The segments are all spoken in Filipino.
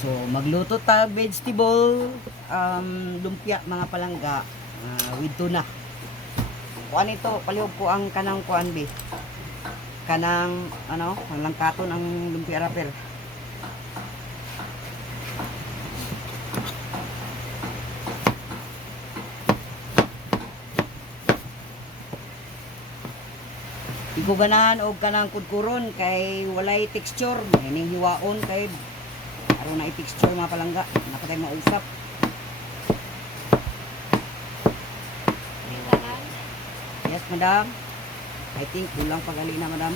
So, magluto ta vegetable, lumpia mga palangga, with tuna. Kuan ito, palihog ko ang kanang kuan be. Kanang, langkaton ang lumpia wrapper. Iko ganahan og kanang kudkuron kay walay texture, mayning hiwaon kay aron na i-texture mga palangga, napatay mausap. Yes, madam. I think kulang pagali na, madam.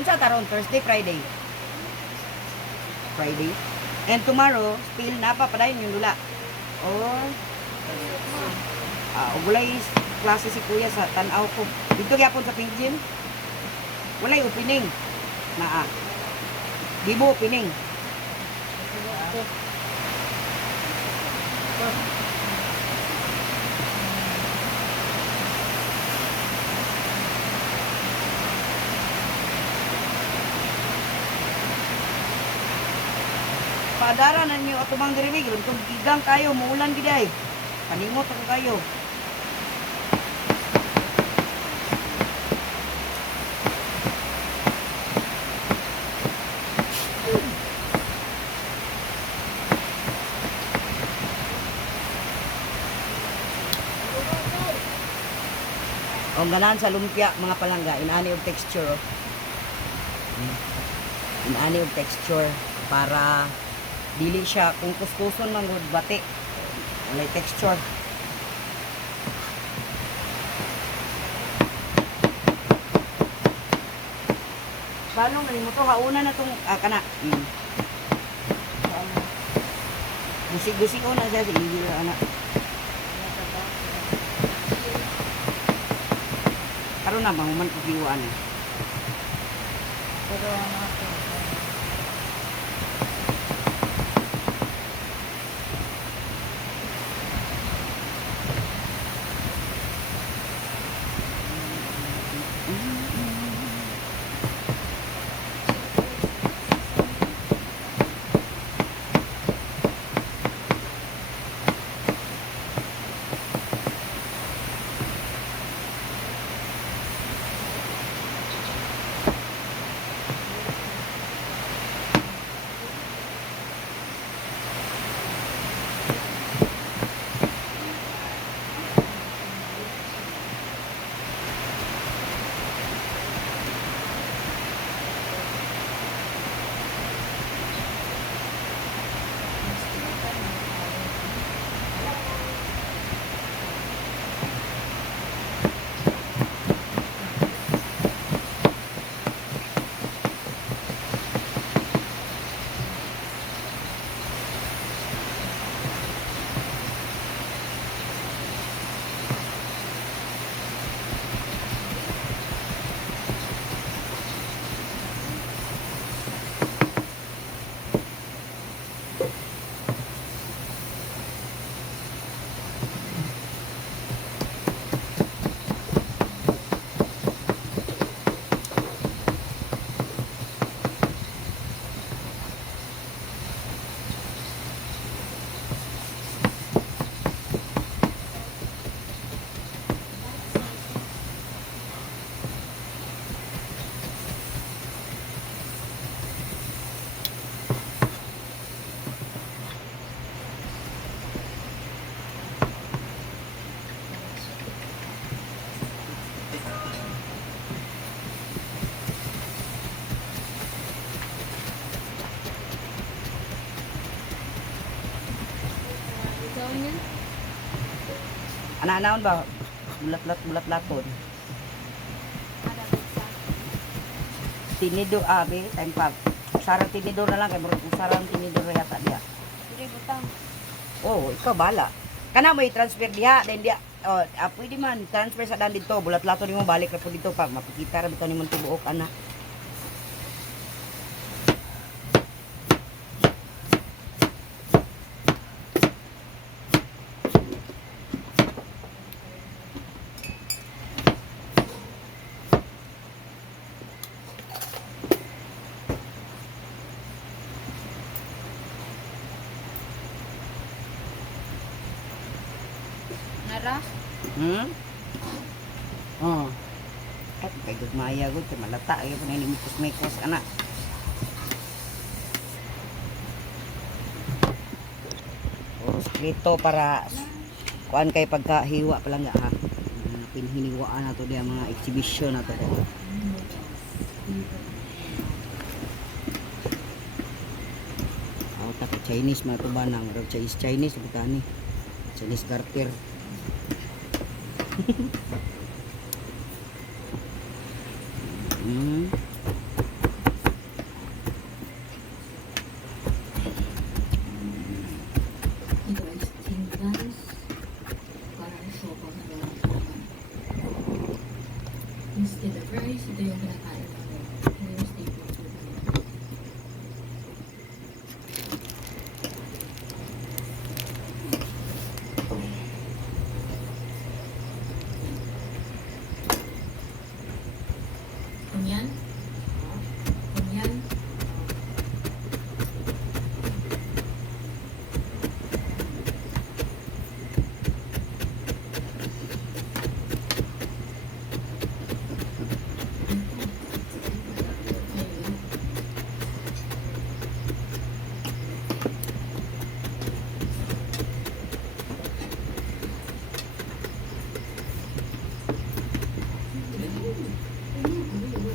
Unsa taron Thursday, Friday? Friday. And tomorrow, still napapadayon yung lula. Or walay klase si kuya sa tanaw ko. Dito gyapon sa Pink Gym. Walay opening. Naa. Di mo opening. Paadaran na niyo atumang diribig. Kung gigang kayo, muulan giday. Kanimot ako kayo. Ang ganahan sa lumpia, mga palangga, inaani og texture. Inaani og texture para dili siya kung kuskuson man gud bati. Walay texture. Paano man mo to hauna na tong kana. Gusig-gusig ko na siya sa iyo anak. Karon na mahuman ko giwaan eh. Pero ana-anaon ba? Bulat-bulat-bulat-laton. Tinido abe, time pa. Sarang tinidor na lang kay murag sarang tinidor yata dia. Dire butang. Oh, ikaw bala. Kana mo i-transfer diha, then dia pwede man transfer sa dan dito, bulat-laton nimo balik ra po dito pa mapikita ra bitaw nimong tibuok ana. Nara. Hmm? Oh. Ay, kay gugmaya gud kay malata ay pa ni mikos-mikos ana. Oras prito para kuan kay pagkahiwa pa lang nga ha. Pinhiniwaan na to diya mga exhibition na to. Ako tako Chinese mga to banang Chinese butani. Chinese garter. Hmm. Ito ay steamed rice. Parang sopa na lang naman. Instead of rice, ito yung kinakain namin. Ito yung staple food namin. Kunyan? Kunyan? Ayun.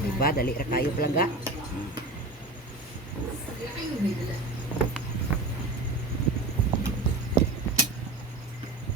Diba, dali ra kayo palangga.